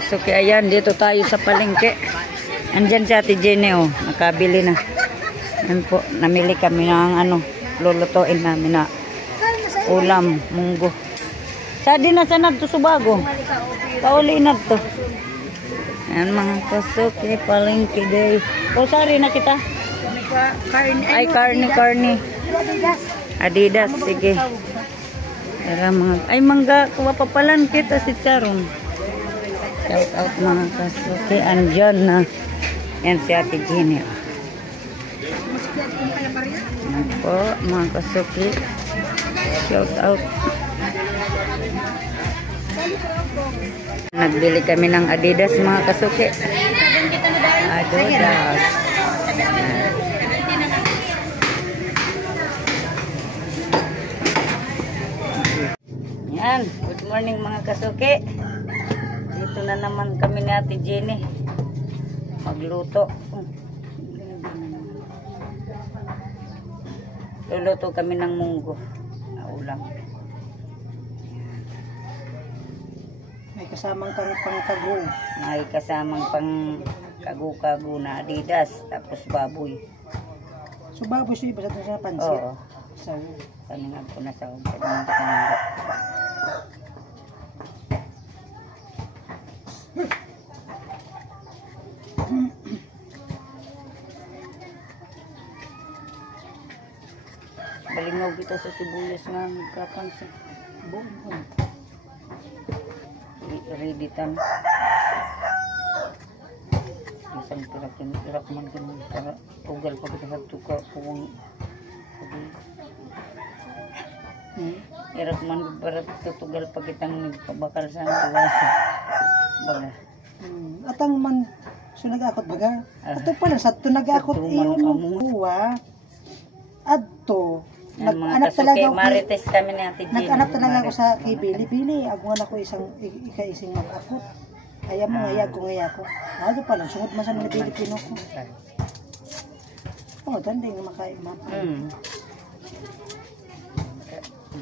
kasuki. Ayan, dito tayo sa palengke. Andyan si Ate Jenny, oh. Nakabili na. Ayan po, namili kami ng ano, lulutuin namin na ulam, munggo. Sadi na sanad to subago. Pauli na to. Ayan mga kasuki, palengke day. O, sorry na kita. Ay, karni. Adidas, sige. Ay, mangga, kuha pa palan kita si Charon. Shout out mga kasuki. Andyan na. Yan si Ate Jenny. Yan po, mga kasuki. Shout out. Nagbili kami ng Adidas mga kasuki. Adidas. Yan, good morning mga kasuki. Dito na naman kami ni Ate Jenny magluto. Luluto kami ng munggo na ulam. May kasamang pangkago. May kasamang pang kagu-kagu na Adidas, tapos baboy. So baboy siya iba sa pansit? Oo. So, kanina po na sa umpad. Balingaw kita sa sibuyas nga magkapansin. buong. Ready tan. Isang pirak man din para tugal pa kita sa tuka kung irak man para tutugal pa kitang nagpabakal sa tuwasa. Baga. Atang man sunagakot baga. Ato pala sa tunagakot iyong kuwa. Adto. Nag-anak talaga ako. Marites kami ni Ate Jenny. Nag-anak talaga ako sa Bili-Bili. Aguan ako ika-ising mag-akot. Kaya mo ngayag ko ngaya ko. Ano pa lang, sungod man sa mga Pilipino ko. Oo, tanda yung makaimap.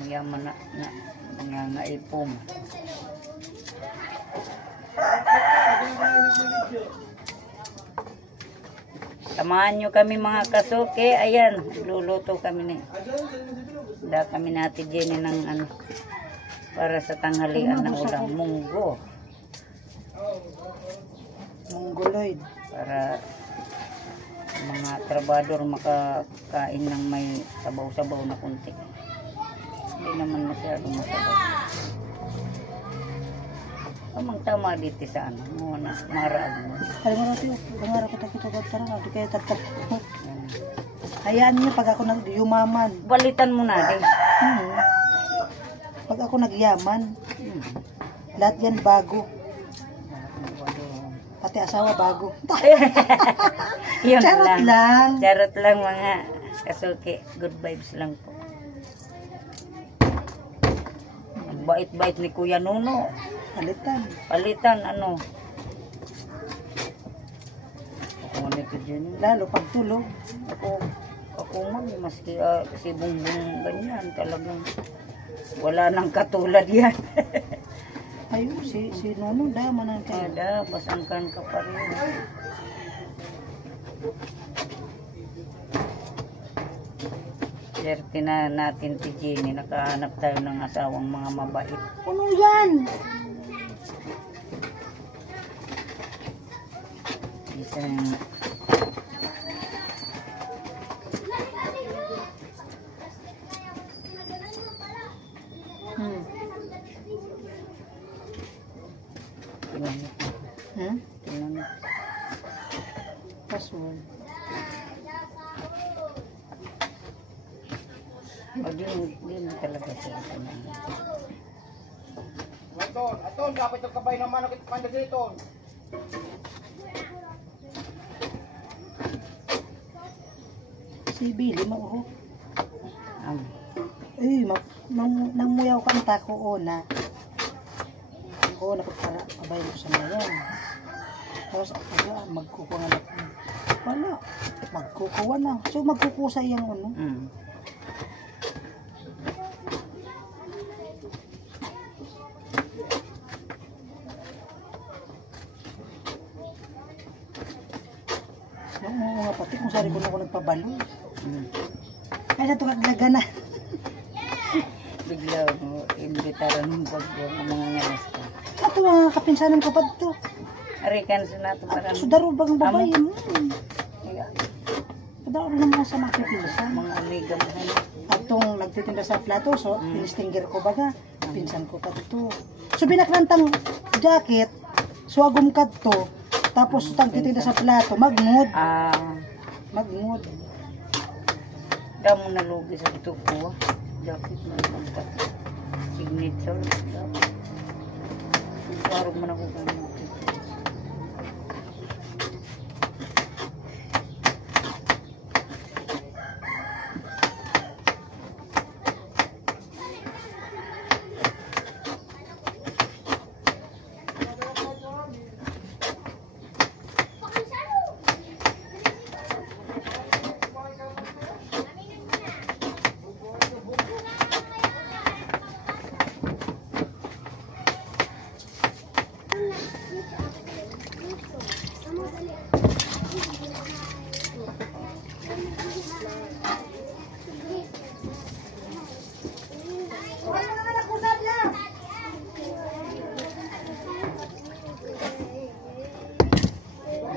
Mayaman na mga naipom. Samahan nyo kami mga kasuke. Ayan, luluto kami ni. Da kami na Ate Jenny ng ano para sa tanghalian ng ulam munggo. Mongoloid. Para mga trabador makakain ng may sabaw-sabaw na kunti. Hindi naman masyadong masabaw. Amang tama dito sa ano, muna maraag mo. Kaya mo natin, pangarap kita tarang, di kaya tatap. Hayaan niyo pag ako nagyumaman. Balitan mo na din. Pag ako nagyaman, lahat yan bago. Pati asawa bago. Yun Charot lang. Charot lang mga kasuki. Good vibes lang po. Ang bait-bait ni Kuya Nuno. Palitan ano. Ako nito dyan. Lalo pag tulog. Ako man, maski si Bungbong ganyan talagang wala nang katulad yan. Ayun, si Nuno daman ang kayo. Ada, pasangkan ka pa rin. Swerte na natin si Jenny, nakahanap tayo ng asawang mga mabait. Ano yan? Isang Tinanong. Password. O di mo talaga sila tinanong. Aton, dapat yung kabay naman ako panda dito. Si Billy mauho. Nang muyaw kanta ko na. Ko na para abay ko sa ngayon. Tapos magkukuha na. Wala. Magkukuha na. So magkukuha sa iyang ano. Oo nga pati kung sari ko na ako nagpabalo. Hmm. Ay natugaglaga na. Bigla mo, imbitaran ng bagyo ang mga ngalas ka. Ato mga kapinsanan ko pa dito. Arikan sa nato At parang sudaro bang babae mo. Iya, Padaro na mga sa mga kapinsan. mga amiga mo. Atong nagtitinda sa plato, so tinistinger ko baga. Pinsan ko pa dito. So binakrantang jacket, so agum kadto. Tapos tagtitinda sa plato, magmud. Magmud. Damo na lugi sa ito ko. Jacket na pangkat. Signature. Warog man ako kung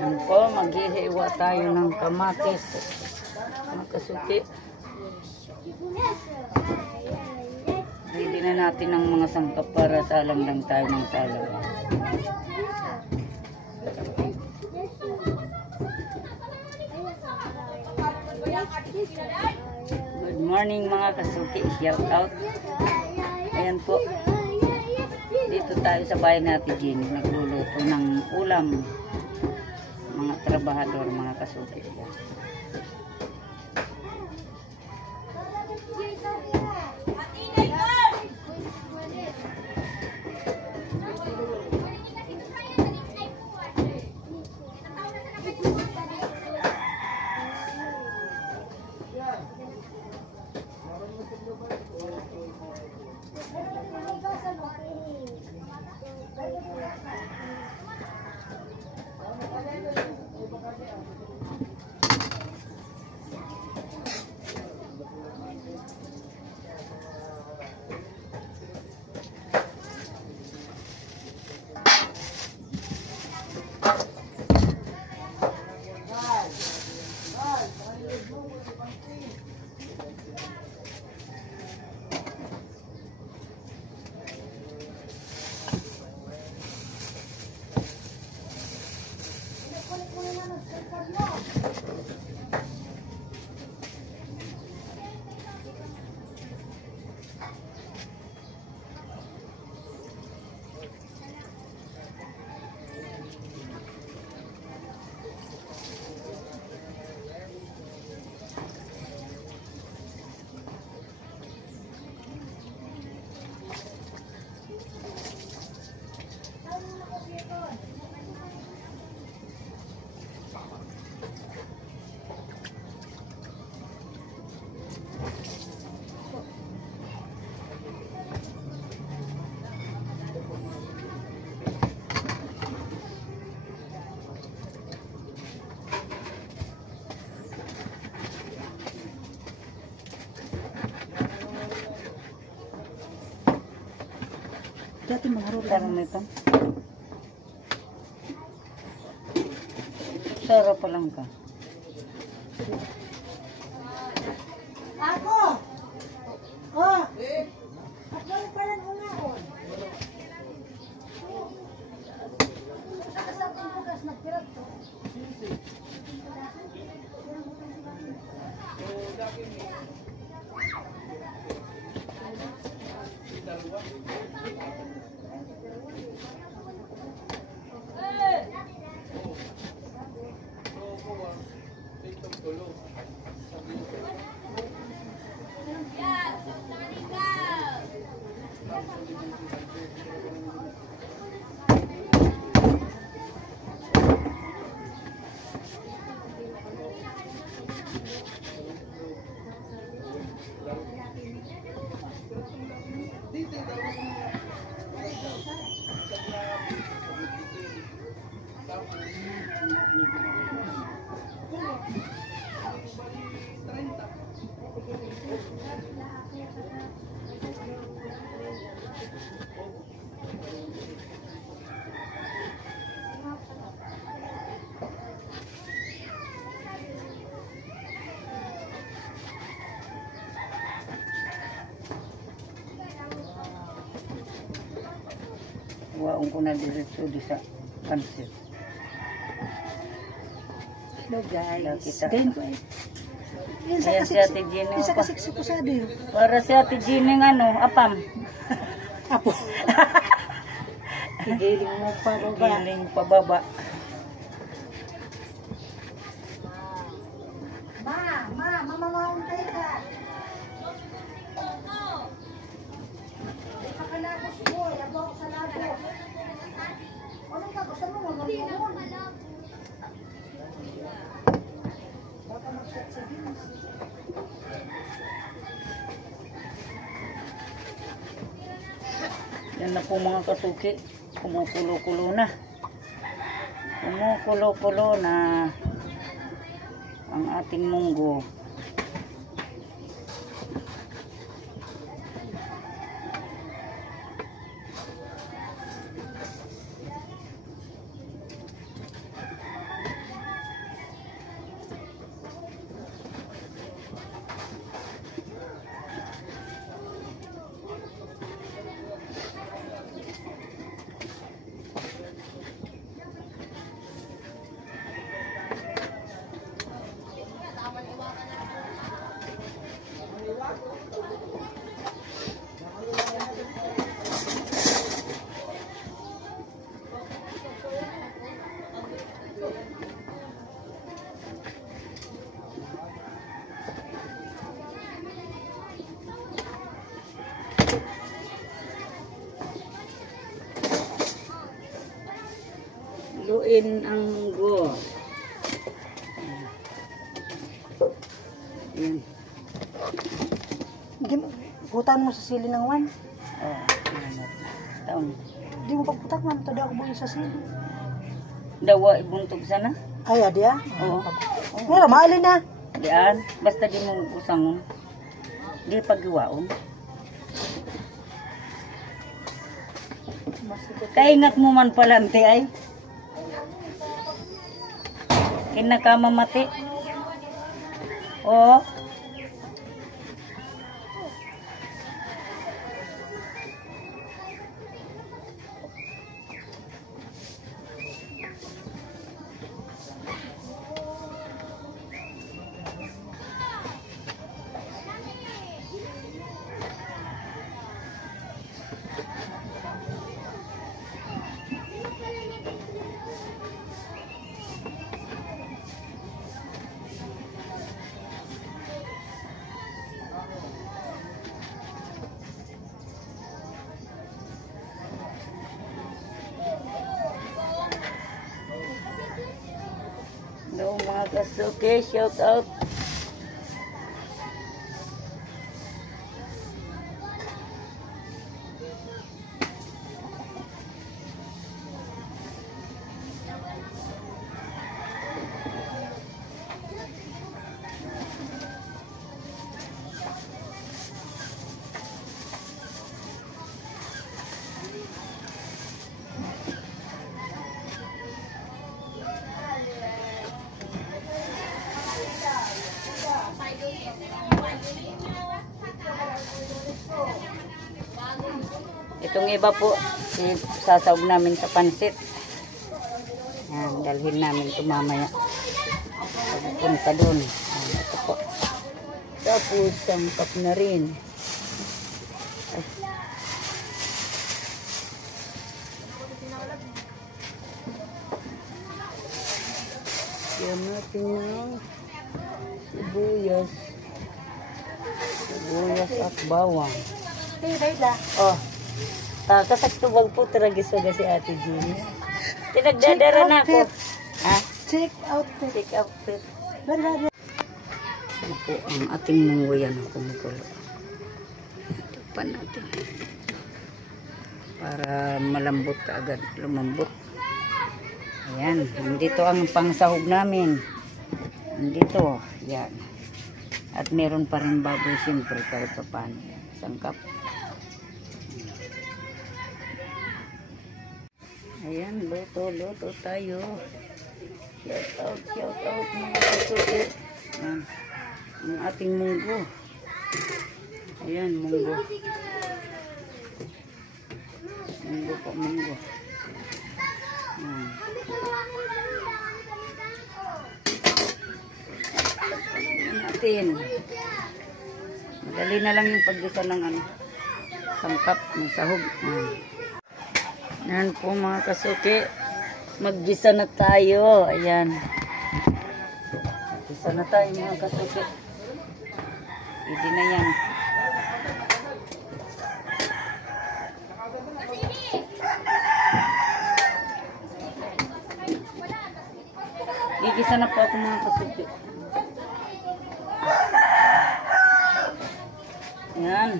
Yan po, maghihiwa tayo ng kamatis. Mga kasuki. Ready na natin ang mga sangkap para salang lang tayo ng salang. Good morning mga kasuki. Shout out. Ayan po. Dito tayo sa bahay natin, Jenny. Nagluluto ng ulam. Mga trabahador, mga kasuki. Dati mga rola. Sarang nito. Sarap pa lang ka. Ako! Oh! Ako rin pala mo nga on. Nakasapang bukas, nagpirat to. Waong ko na diretso di sa pansit. Hello guys. Nakita. Ganyan ko eh. Yan sa Ayan si Ate Jenny. Isa kasi ko sa din. Para si Ate Jenny ng ano, apam. Apo. Higiling mo pa baba. Giling pababa. Mama, mauntay ka. Pakalabos ko, labo ako sa labo. Ano ka, gusto mo mag-uwan? Baka mag-shot sa beans. Yan na po mga kasuki. Kumukulo-kulo na. Kumukulo-kulo na ang ating munggo. Luin ang munggo. Yan. Putan mo sa sili ng wan. Oh, taon. Di mo pagputak man, tadi ako buhay sa sili. Dawa ibuntog sana. Ay, adi ah. Oo. Wala, maalin na. Diyan, basta di mo usangon. Di paggiwaon. Kaingat mo man pala, ante ay. Kinakamamati. Oo. Hello mga kasuke, shout out. Itong iba po, sasawag namin sa pansit. Yan, dalhin namin ito mamaya. Pagpunta dun. Yan, ito po. Tapos, sangkap na rin. Ay. Yan natin ng sibuyas. Sibuyas at bawang. Hey, Layla. Oh. Kasaktubag po tragis pa si Ate Jenny. Tinagdadara na ako. Ha? Check outfit. Check outfit. Bala. Ito po ang ating munggo yan. Kumukulo. Tupan natin. Para malambot ka agad. Lumambot. Ayan. Nandito ang pangsahog namin. Nandito. Yan. At meron pa rin baboy siyempre kahit pa paano. Sangkap. Ayan, luto tayo. Shout out mga kasuki. Ayan, ang ating munggo. Ayan, munggo. Munggo po, munggo. Ayan. Natin. Madali na lang yung paggisa ng ano, sangkap, ng sahog. Ayan. Ayan po mga kasuki. Maggisa na tayo. Ayan. Maggisa na tayo mga kasuki. Pwede na yan. Gigisa na po ako mga kasuki. Ayan.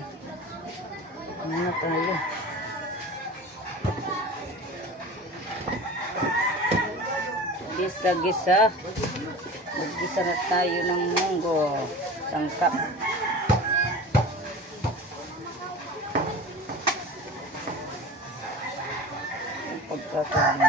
Ayan na tayo. Gisa-gisa. Maggisa na tayo ng munggo. Sangkap. Ang pagkakain.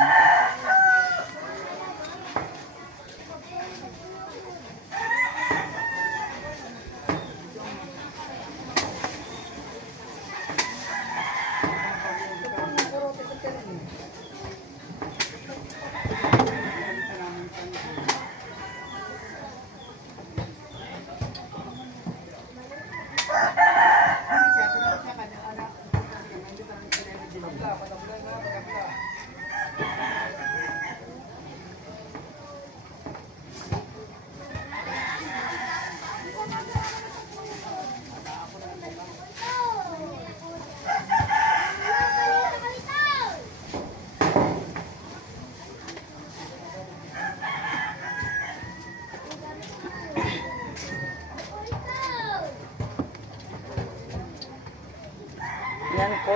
Yan po,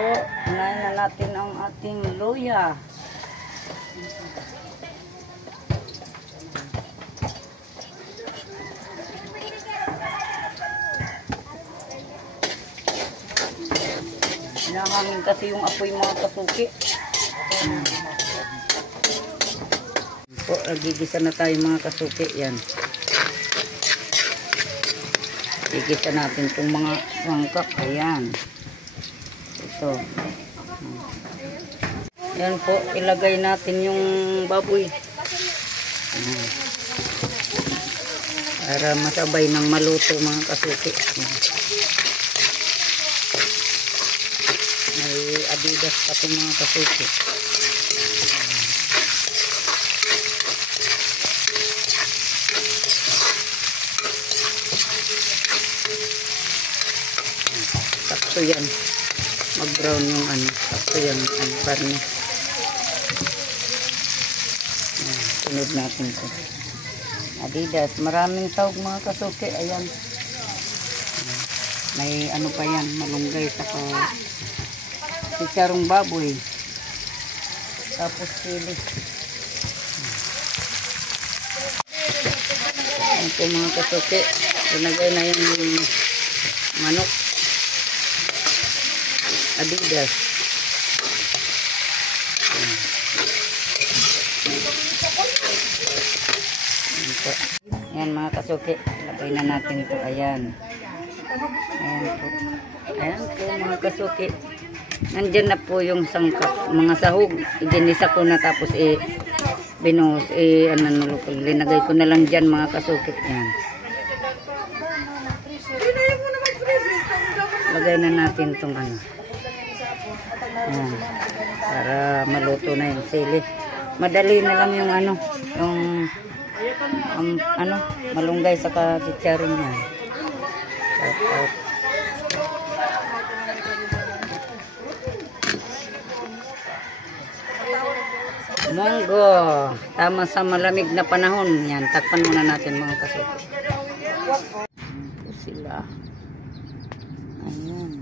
unahin na natin ang ating luya. Hinahangin kasi yung apoy mga kasuki. Po, nagigisa na tayo mga kasuki. Yan. Gigisa natin itong mga sangkap. Ayan. Ito. Yan po, ilagay natin yung baboy. Para masabay ng maluto mga kasuki. May Adidas pa itong mga kasuki. Sakto yan. Mag-brown yung ano. Sakto yan. Ang karne. Sunod natin ito. Adidas. Maraming tawag mga kasuki. Ayan. May ano pa yan. Malunggay. Saka chicharong baboy. Tapos sili. Ito mga kasuki. Pinagay na yung manok. Adidas. Ayan mga kasuki. Lagay na natin ito. Ayan. Ayan po. Ayan po mga kasuki. Nandyan na po yung sangkap. Mga sahog. Iginisa ko na tapos binuhos. Linagay ko na lang dyan mga kasuki. Ayan. Lagay na natin itong ano. Ayan. Para maluto na yung sili. Madali na lang yung ano. Yung malunggay sa chicharon niya. Munggo. Tama sa malamig na panahon. Yan. Takpan muna natin mga kasuki. Ito sila. Ayan.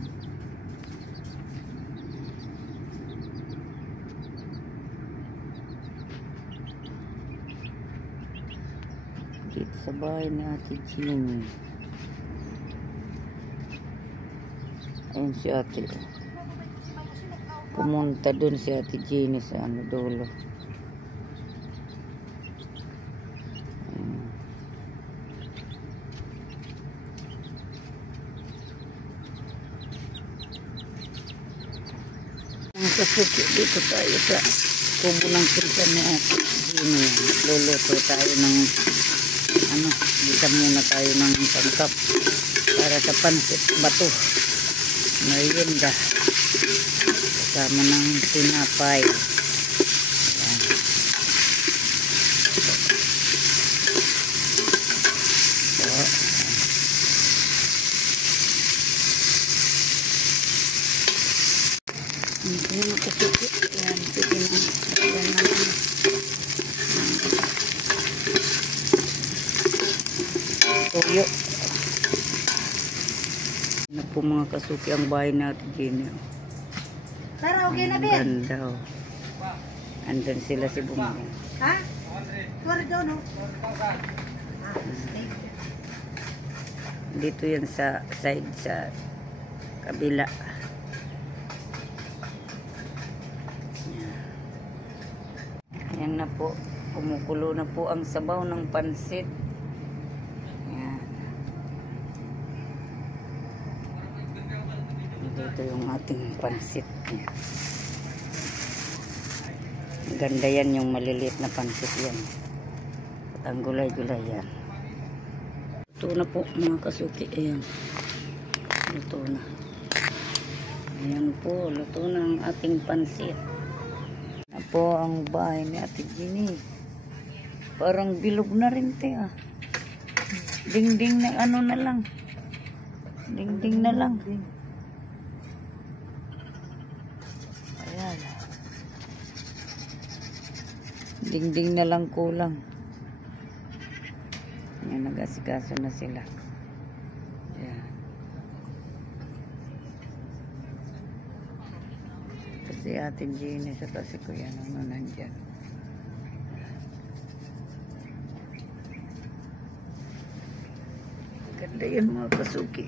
Dito sa bahay ni Ate Jean. Ayun si ate. Pumunta dun si ate Jenny sa ano dulo. Ayun. Mga kasuki, dito tayo sa kubo ng pinsan ni ate Jenny. Luluto tayo ng ano, bisa muna tayo ng sangkap para sa pansit bato. Merienda. Kasama ng tinapay. Ayan. So, hindi mo kasuki. Ayan, pwede na. Ayan na. Tuyo. Ano po mga kasuki ang bahay natin din. Tara, okay na, Ang Ben. ganda oh. Andun sila si Bumbong. Ha? Tuwara doon, no? Dito yan sa side sa kabila. Yan na po. Kumukulo na po ang sabaw ng pansit. Yan. Dito yung ating pansit. Yan. Ganda yan yung maliliit na pansit yan. At ang gulay-gulay yan. Luto na po mga kasuki. Ayan. Luto na. Ayan po. Luto na ang ating pansit. Na po ang bahay ni Ate Jenny. Parang bilog na rin te ah. Dingding na ano na lang. Dingding na lang. Ayan. Dingding na lang kulang. Ayan, nag-asikaso na sila. Ayan. Kasi Ate Jenny sa kasi ko yan ano nandyan. Ganda yan mga kasuki.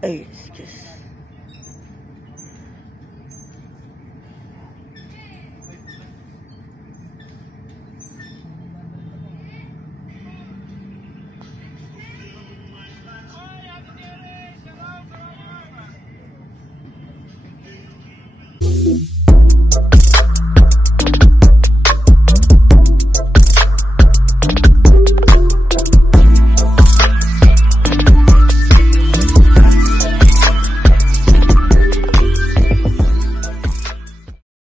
Ay, excuse.